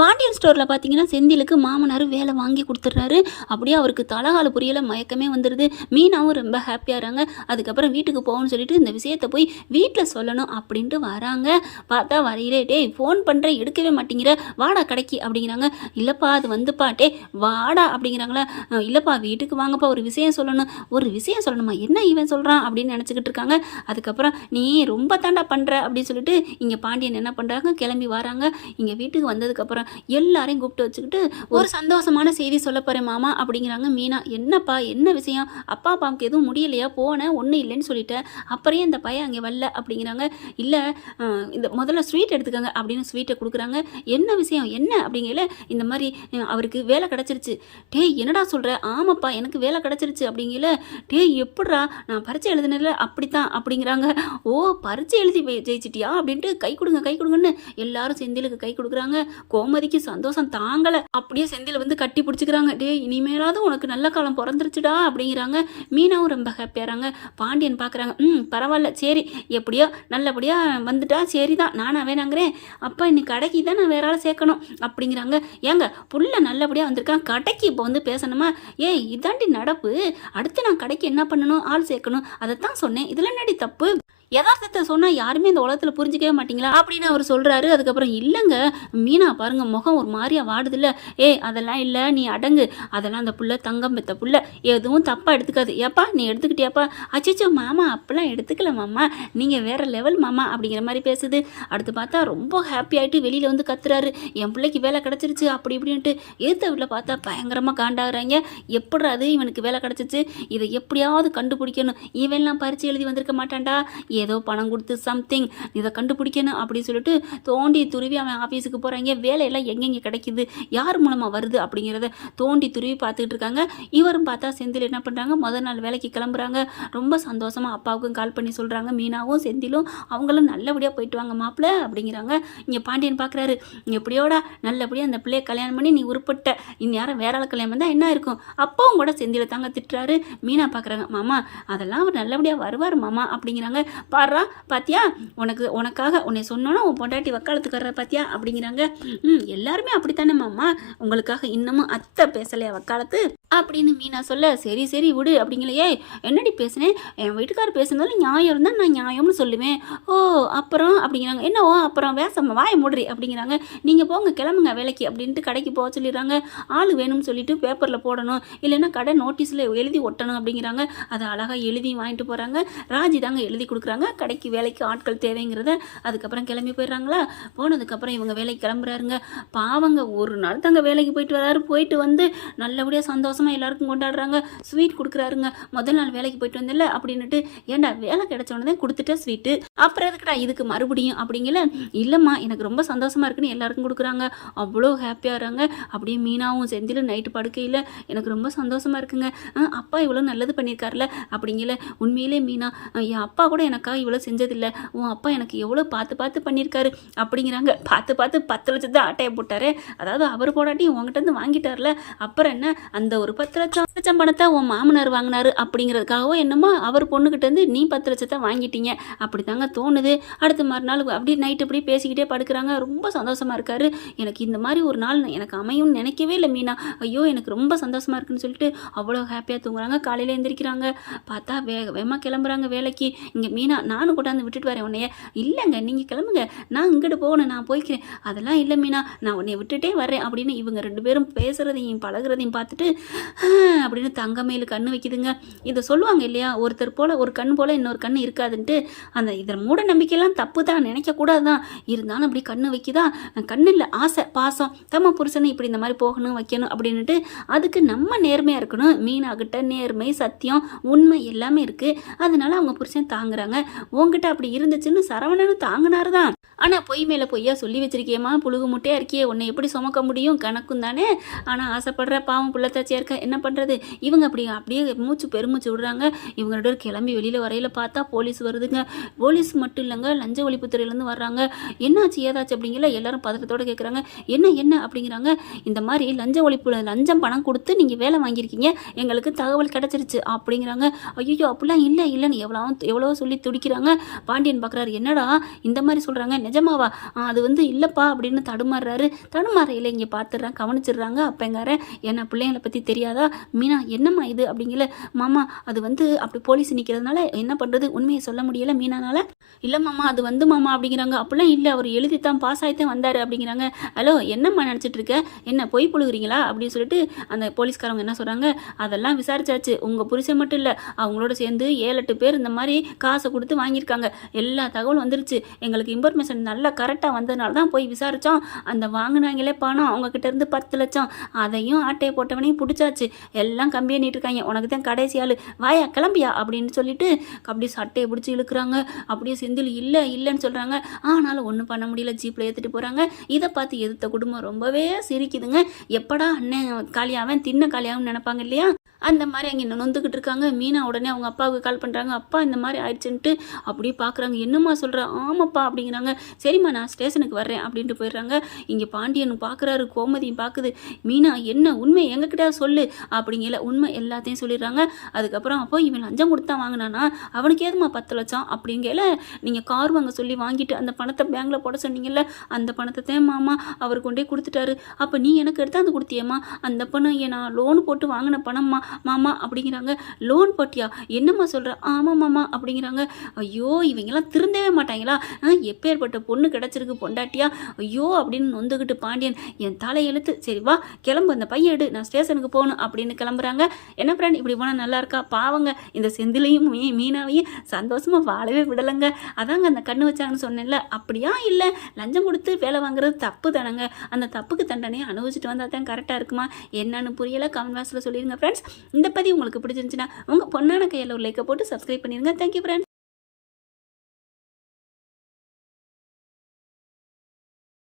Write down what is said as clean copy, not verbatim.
பாண்டியன் ஸ்டோரில் பார்த்தீங்கன்னா செந்திலுக்கு மாமனார் வேலை வாங்கி கொடுத்துட்றாரு. அப்படியே அவருக்கு தலகால புரியல, மயக்கமே வந்துடுது. மீனாவும் ரொம்ப ஹாப்பியாகிறாங்க. அதுக்கப்புறம் வீட்டுக்கு போகணும்னு சொல்லிட்டு இந்த விஷயத்தை போய் வீட்டில் சொல்லணும் அப்படின்ட்டு வராங்க. பார்த்தா வரையிலே டே ஃபோன் பண்ணுறேன் எடுக்கவே மாட்டேங்கிற, வாடா கடைக்கு அப்படிங்கிறாங்க. இல்லைப்பா அது வந்துப்பா டே வாடா அப்படிங்கிறாங்களா. இல்லைப்பா வீட்டுக்கு வாங்கப்பா ஒரு விஷயம் சொல்லணும். ஒரு விஷயம் சொல்லணுமா, என்ன இவன் சொல்கிறான் அப்படின்னு நினச்சிக்கிட்டு இருக்காங்க. அதுக்கப்புறம் நீ ரொம்ப தாண்டா பண்ணுற அப்படின்னு சொல்லிட்டு இங்கே பாண்டியன் என்ன பண்ணுறாங்க, கிளம்பி வராங்க. இங்கே வீட்டுக்கு வந்ததுக்கப்புறம் எல்லாரையும் கூப்பிட்டு வச்சுக்கிட்டு ஒரு சந்தோஷமான செய்தி சொல்ல போகிறேன் மாமா அப்படிங்கிறாங்க. மீனா என்னப்பா என்ன விஷயம், அப்பா அப்பாவுக்கு எதுவும் முடியலையா, போனேன் ஒன்றும் இல்லைன்னு சொல்லிட்டேன், அப்புறம் இந்த பையன் அங்கே வரல அப்படிங்கிறாங்க. இல்லை இந்த முதல்ல ஸ்வீட் எடுத்துக்கோங்க அப்படின்னு ஸ்வீட்டை கொடுக்குறாங்க. என்ன விஷயம் என்ன அப்படிங்கல, இந்த மாதிரி அவருக்கு வேலை கிடச்சிருச்சு. டேய் என்னடா சொல்கிற, ஆமாப்பா எனக்கு வேலை கிடச்சிருச்சு அப்படிங்கல. டேய் எப்படிரா, நான் பரீட்சை எழுதுனதில்ல அப்படித்தான் அப்படிங்கிறாங்க. ஓ பரீட்சை எழுதி ஜெயிச்சிட்டியா அப்படின்ட்டு கை கொடுங்க கை கொடுங்கன்னு எல்லாரும் செந்திலுக்கு கை கொடுக்குறாங்க. கோமதிக்கு சந்தோஷம் தாங்கலை, அப்படியே செந்தில் வந்து கட்டி பிடிச்சிக்கிறாங்க. டே இனிமேலாவது உனக்கு நல்ல காலம் பிறந்துருச்சுடா அப்படிங்கிறாங்க. மீனாவும் ரொம்ப ஹாப்பியாகிறாங்க. பாண்டியன் பார்க்குறாங்க. பரவாயில்ல சரி, எப்படியோ நல்லபடியாக வந்துட்டா சரி தான், நானா வேணாங்கிறேன். அப்போ இன்னைக்கு கடைக்கு தான் நான் வேற ஆள் சேர்க்கணும் அப்படிங்கிறாங்க. ஏங்க புள்ள நல்லபடியாக வந்திருக்கான், கடைக்கு இப்போ வந்து பேசணுமா, ஏய் இதாண்டி நடப்பு, அடுத்து நான் கடைக்கு என்ன பண்ணணும், ஆள் சேர்க்கணும், அதைத்தான் சொன்னேன், இதில் என்னடி தப்பு, யதார்த்தத்தை சொன்னால் யாருமே இந்த உலகத்தில் புரிஞ்சிக்கவே மாட்டீங்களா அப்படின்னு அவர் சொல்கிறாரு. அதுக்கப்புறம் இல்லைங்க மீனா பாருங்க முகம் ஒரு மாதிரியா வாடுதில்ல, அதெல்லாம் இல்லை நீ அடங்கு, அதெல்லாம் அந்த புள்ள தங்கம் பெத்த புள்ள, எதுவும் தப்பாக எடுத்துக்காது. ஏப்பா நீ எடுத்துக்கிட்டியாப்பா, அச்சிச்சோ மாமா அப்பெல்லாம் எடுத்துக்கல மாமா, நீங்கள் வேறு லெவல் மாமா அப்படிங்கிற மாதிரி பேசுது. அடுத்து பார்த்தா ரொம்ப ஹாப்பி ஆகிட்டு வெளியில் வந்து கத்துறாரு, என் பிள்ளைக்கு வேலை கிடச்சிருச்சு அப்படி இப்படின்ட்டு. ஏற்ற வீட்டில் பார்த்தா பயங்கரமாக காண்டாகிறாங்க. எப்படா அது இவனுக்கு வேலை கிடச்சிச்சு, இதை எப்படியாவது கண்டுபிடிக்கணும், இவெல்லாம் பரிச்சு எழுதி வந்திருக்க மாட்டான்டா, ஏதோ பணம் கொடுத்து சம்திங் இதை கண்டுபிடிக்கணும் அப்படின்னு சொல்லிட்டு தோண்டி துருவி அவன் ஆஃபீஸுக்கு போகிறாங்க. வேலையெல்லாம் எங்கெங்கே கிடைக்குது, யார் மூலமாக வருது அப்படிங்கிறத தோண்டி துருவி பார்த்துக்கிட்டு இருக்காங்க. இவரும் பார்த்தா செந்தில் என்ன பண்ணுறாங்க, முதல் நாள் வேலைக்கு கிளம்புறாங்க. ரொம்ப சந்தோஷமாக அப்பாவுக்கும் கால் பண்ணி சொல்கிறாங்க. மீனாவும் செந்திலும் அவங்களும் நல்லபடியாக போயிட்டு வாங்க மாப்பிள்ள அப்படிங்கிறாங்க. இங்கே பாண்டியன் பார்க்குறாரு, எப்படியோடா நல்லபடியாக அந்த பிள்ளையை கல்யாணம் பண்ணி நீ உருப்பட்ட, இந்நேரம் வேற ஆள் கல்யாணம் வந்தால் என்ன இருக்கும், அப்பாவும் கூட செந்தில தாங்க திட்டுறாரு. மீனா பார்க்குறாங்க, மாமா அதெல்லாம் அவர் நல்லபடியாக வருவார் மாமா அப்படிங்கிறாங்க. பாடுறா பாத்தியா, உனக்காக உன்னை சொன்னோன்னா உன் பொண்டாட்டி வக்காலத்துக்கார பாத்தியா அப்படிங்கிறாங்க. எல்லாருமே அப்படித்தானே மாமா, உங்களுக்காக இன்னமும் அத்தை பேசலையா வக்காலத்து அப்படின்னு மீனா சொல்ல, சரி சரி விடு அப்படிங்களையே. என்னடி பேசுனேன், என் வீட்டுக்காரர் பேசுனதால நியாயம் இருந்தால் நான் நியாயம்னு சொல்லுவேன். ஓ அப்புறம் அப்படிங்கிறாங்க. என்னவோ அப்புறம் வேசம் வாய மூடுறி அப்படிங்கிறாங்க. நீங்கள் போங்க கிளம்புங்க வேலைக்கு அப்படின்ட்டு கடைக்கு போக சொல்லிடுறாங்க. ஆள் வேணும்னு சொல்லிட்டு பேப்பரில் போடணும், இல்லைன்னா கடை நோட்டீஸில் எழுதி ஒட்டணும் அப்படிங்கிறாங்க. அதை அழகாக எழுதி வாங்கிட்டு போகிறாங்க. ராஜி தாங்க எழுதி கொடுக்குறாங்க கடைக்கு வேலைக்கு ஆட்கள் தேவைங்கிறத. அதுக்கப்புறம் கிளம்பி போயிடுறாங்களா. போனதுக்கப்புறம் இவங்க வேலைக்கு கிளம்புறாருங்க. பாவங்க ஒரு நாள் தாங்க வேலைக்கு போயிட்டு வராரு. போயிட்டு வந்து நல்லபடியாக சந்தோஷமாக எல்லாருக்கும் கொண்டாடுறாங்க. ஸ்வீட் கொடுக்குறாருங்க. முதல் நாள் வேலைக்கு போயிட்டு வந்தில்ல அப்படின்னுட்டு, ஏண்டா வேலை கிடைச்சோன்னே கொடுத்துட்ட ஸ்வீட்டு, அப்புறம் எதுக்குடா இதுக்கு மறுபடியும் அப்படிங்கல. இல்லைம்மா எனக்கு ரொம்ப சந்தோஷமா இருக்குன்னு எல்லாருக்கும் கொடுக்குறாங்க. அவ்வளோ ஹாப்பியாகிறாங்க. அப்படியே மீனாவும் செந்திலும் நைட்டு படுக்கையில் எனக்கு ரொம்ப சந்தோஷமா இருக்குங்க, அப்பா இவ்வளோ நல்லது பண்ணியிருக்காருல அப்படிங்கல. உண்மையிலே மீனா என் அப்பா கூட எனக்காக இவ்வளோ செஞ்சதில்லை, உன் அப்பா எனக்கு எவ்வளோ பார்த்து பார்த்து பண்ணியிருக்காரு அப்படிங்கிறாங்க. பார்த்து பார்த்து 10 லட்சத்தை ஆட்டையை போட்டாரு, அதாவது அவர் போடாட்டி உங்ககிட்ட இருந்து வாங்கிட்டார்ல, அப்புறம் என்ன அந்த ஒரு 10 லட்சம் பணத்தை உன் மாமனார் வாங்கினாரு அப்படிங்கிறதுக்காகவோ என்னமோ அவர் பொண்ணுக்கிட்டேருந்து நீ 10 லட்சத்தை வாங்கிட்டீங்க அப்படி தாங்க தோணுது. அடுத்த மறுநாள் அப்படி நைட்டு இப்படி பேசிக்கிட்டே படுக்கிறாங்க. ரொம்ப சந்தோஷமா இருக்காரு. எனக்கு இந்த மாதிரி ஒரு நாள் எனக்கு அமையும் நினைக்கவே இல்லை மீனா, ஐயோ எனக்கு ரொம்ப சந்தோஷமா இருக்குன்னு சொல்லிட்டு அவ்வளோ ஹாப்பியாக தூங்குறாங்க. காலையில் எழுந்திரிக்கிறாங்க. பார்த்தா வேகமாக கிளம்புறாங்க வேலைக்கு. இங்கே மீனா நானும் கொண்டாந்து விட்டுட்டு வரேன் உன்னைய. இல்லைங்க நீங்கள் கிளம்புங்க, நான் இங்கிட்டு போகணும், நான் போய்க்கிறேன். அதெல்லாம் இல்லை மீனா, நான் உன்னை விட்டுட்டே வரேன் அப்படின்னு இவங்க 2 பேரும் பேசுகிறதையும் பழகிறதையும் பார்த்துட்டு அப்படின்னு தங்கமேலு கண்ணு வைக்குதுங்க. இதை சொல்லுவாங்க இல்லையா, ஒருத்தர் போல் ஒரு கண் போல் இன்னொரு கண் இருக்காதுன்ட்டு. அந்த இதில் மூட நம்பிக்கையெல்லாம் தப்பு தான், நினைக்கக்கூடாது தான், இருந்தாலும் அப்படி கண்ணு வைக்குதா. கண்ணு இல்லை ஆசை பாசம், தம்ம புருஷனை இப்படி இந்த மாதிரி போகணும் வைக்கணும் அப்படின்னுட்டு. அதுக்கு நம்ம நேர்மையாக இருக்கணும். மீனாகிட்ட நேர்மை சத்தியம் உண்மை எல்லாமே இருக்குது. அதனால அவங்க புருஷன் தாங்குறாங்க. உங்ககிட்ட அப்படி இருந்துச்சுன்னு சரவணனும் தாங்கினாரு தான். ஆனால் பொய் மேலே பொய்யா சொல்லி வச்சிருக்கியம்மா, புழுகு முட்டையாக இருக்கியே, உன்னை எப்படி சுமக்க முடியும், கணக்கும் தானே. ஆனால் ஆசைப்படுற பாவம் புள்ளத்தாச்சியாக இருக்க என்ன பண்ணுறது. இவங்க அப்படியே பெருமூச்சு விடுறாங்க. இவங்க 2 பேரும் கிளம்பி வெளியில் வரையில் பார்த்தா போலீஸ் வருதுங்க. போலீஸ் மட்டும் இல்லைங்க, லஞ்ச ஒழிப்புத்துறையிலேருந்து வர்றாங்க. என்னாச்சு ஏதாச்சு அப்படிங்கிற எல்லாரும் பதட்டத்தோடு கேட்குறாங்க. என்ன அப்படிங்கிறாங்க. இந்த மாதிரி லஞ்சம் பணம் கொடுத்து நீங்கள் வேலை வாங்கியிருக்கீங்க, எங்களுக்கு தகவல் கிடச்சிருச்சு அப்படிங்கிறாங்க. ஐயோ அப்படிலாம் இல்லைன்னு எவ்வளோ சொல்லி துடிக்கிறாங்க. பாண்டியன் பார்க்குறாரு, என்னடா இந்த மாதிரி சொல்கிறாங்க, நிஜமாவா? அது வந்து இல்லைப்பா அப்படின்னு தடுமாறுறாரு. தடுமாறையில் இங்கே பார்த்துடுறான், கவனிச்சிடுறாங்க அப்பங்காரன். என்ன பிள்ளைங்களை பற்றி தெரியாதா? மீனா என்னம்மா இது அப்படிங்கல. மாமா அது வந்து அப்படி போலீஸ் நிற்கிறதுனால என்ன பண்ணுறது, உண்மையை சொல்ல முடியலை மீனானால. இல்லை மாமா அது வந்து மாமா அப்படிங்கிறாங்க. அப்படிலாம் இல்லை, அவர் எழுதித்தான் பாஸ் ஆகித்தான் வந்தார் அப்படிங்கிறாங்க. ஹலோ என்னம்மா நினச்சிட்டு இருக்க, என்ன பொய் புழுகுறீங்களா அப்படின்னு சொல்லிட்டு அந்த போலீஸ்காரவங்க என்ன சொல்கிறாங்க, அதெல்லாம் விசாரிச்சாச்சு, உங்கள் புருஷன் மட்டும் இல்லை அவங்களோட சேர்ந்து 7-8 பேர் இந்த மாதிரி காசை கொடுத்து வாங்கியிருக்காங்க, எல்லா தகவலும் வந்துருச்சு, எங்களுக்கு இன்ஃபர்மேஷன் நல்லா கரெக்டாக வந்ததுனால தான் போய் விசாரித்தோம், அந்த வாங்கினாங்களே பணம் அவங்கக்கிட்ட இருந்து 10 லட்சம் அதையும் ஆட்டையை போட்டவனையும் பிடிச்சாச்சு, எல்லாம் கம்பியை நீட்டிருக்காங்க, உனக்கு தான் கடைசி ஆள், வாயா கிளம்பியா அப்படின்னு சொல்லிட்டு அப்படியே சட்டையை பிடிச்சி இழுக்கிறாங்க. அப்படியே செந்தில் இல்லை இல்லைன்னு சொல்கிறாங்க. ஆனாலும் ஒன்றும் பண்ண முடியல, ஜீப்பில் ஏற்றிட்டு போகிறாங்க. இதை பார்த்து எதிர்த்த குடும்பம் ரொம்பவே சிரிக்குதுங்க. எப்படா அண்ணன் காலியாவன் தின்ன காலியாகும்னு நினைப்பாங்க இல்லையா, அந்த மாதிரி அங்கே நொந்துக்கிட்டு இருக்காங்க. மீனா உடனே அவங்க அப்பாவுக்கு கால் பண்ணுறாங்க. அப்பா இந்த மாதிரி ஆயிடுச்சுன்ட்டு அப்படியே பார்க்குறாங்க. என்னம்மா சொல்கிற? ஆமாப்பா அப்படிங்கிறாங்க. சரிம்மா நான் ஸ்டேஷனுக்கு வர்றேன் அப்படின்ட்டு போயிடுறாங்க. இங்கே பாண்டியன் பார்க்குறாரு, கோமதியும் பார்க்குது. மீனா என்ன உண்மை எங்ககிட்ட சொல்லு அப்படிங்கல. உண்மை எல்லாத்தையும் சொல்லிடுறாங்க. அதுக்கப்புறம் அப்போ இவன் லஞ்சம் கொடுத்தா வாங்கினானா, அவனுக்கு ஏதுமா 10 லட்சம் அப்படிங்கல. நீங்கள் கார் வாங்க சொல்லி வாங்கிட்டு அந்த பணத்தை பேங்கில் போட சொன்னீங்கல்ல, அந்த பணத்தை தான் மாமா அவர் கொண்டே கொடுத்துட்டாரு. அப்போ நீ எனக்கு எடுத்தாந்து கொடுத்தியம்மா, அந்த பணம் நான் லோன் போட்டு வாங்கின பணம்மா மாமா அப்படிங்கிறாங்க. லோன் போட்டியா? என்னம்மா சொல்கிற? ஆமாம் மாமா அப்படிங்கிறாங்க. ஐயோ இவங்கெல்லாம் திருந்தவே மாட்டாங்களா? எப்பேற்பட்ட பொண்ணு கிடச்சிருக்கு பொண்டாட்டியா? ஐயோ அப்படின்னு நொந்துக்கிட்டு பாண்டியன் என் தலை எழுத்து. சரி வா கிளம்பு, அந்த பையன் எடு, நான் ஸ்டேஷனுக்கு போகணும் அப்படின்னு கிளம்புறாங்க. என்ன ஃப்ரெண்ட் இப்படி போனால் நல்லா இருக்கா? பாவங்க இந்த செந்திலையும் மீனாவையும் சந்தோஷமாக வாழவே விடலைங்க. அதாங்க அந்த கண்ணு வச்சாங்கன்னு சொன்னேன்ல, அப்படியா? இல்லை லஞ்சம் கொடுத்து வேலை வாங்குறது தப்பு தானங்க, அந்த தப்புக்கு தண்டனையை அனுபவிச்சுட்டு வந்தால் தான் கரெக்டாக இருக்குமா என்னன்னு புரியலை. கமெண்ட் பாக்ஸில் சொல்லிடுங்க ஃப்ரெண்ட்ஸ். இந்த பதிவு உங்களுக்கு பிடிச்சிருந்துச்சுன்னா உங்கள் பொண்ணான கையில் ஒரு லைக்கை போட்டு சப்ஸ்கிரைப் பண்ணிடுங்க. Thank you friends.